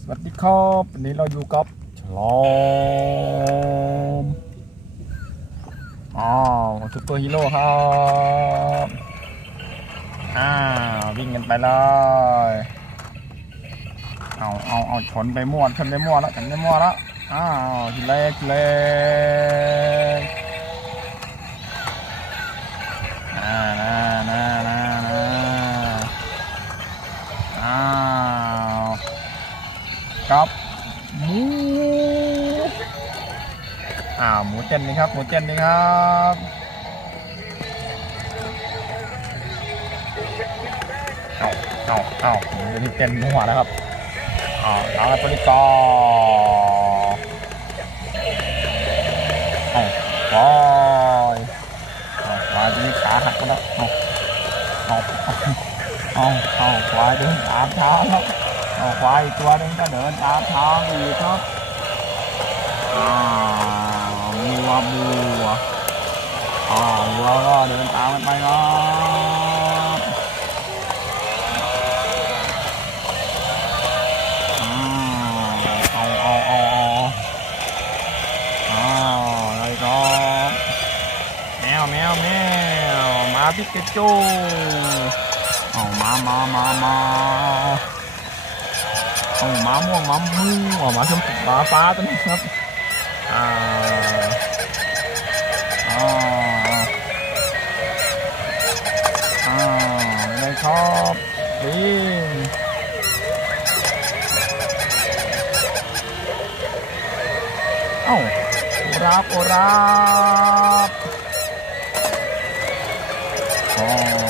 สวัสดีครับวันนี้เราอยู่กับฉลอมอ้าวซุปเปอร์ฮีโร่ครับอ้าววิ่งกันไปเลยเอาเอาเอาชนไปมั่วชนไปมั่วแล้วชนไปมั่วแล้วอ้าวทีเล็กเล็กน่าน่าน่าน่าน่าอ้า กับหมูอ้าหมูเจนนี่ครับหมูเจนนี่ครับเอาเอาเอาหมูที่เจนมั่วแล้วครับอ้าวเอาไปดีกว่าเอาปล่อยเอาปล่อยจะมีขาหักไปแล้วเอาเอาเอาเอาควายเดินตามทางครั บเอาควายอีกตัวหนึงก็เดินตามทางอีกครับอ้าวมัวมัวอ้าววัวก็เดินตามกันไปครับอ้าวเอาเอาเอาอาอ้าวอะไรครับแมวแมวแมวมาปิกาจูเอามามามามา มาม่วงมาม่วงเอามาชมพูหมาฟ้าตัวนี้ครับอ่าอ่าอ่าไรครับลิงเอ้ารับโอรับอ๋อ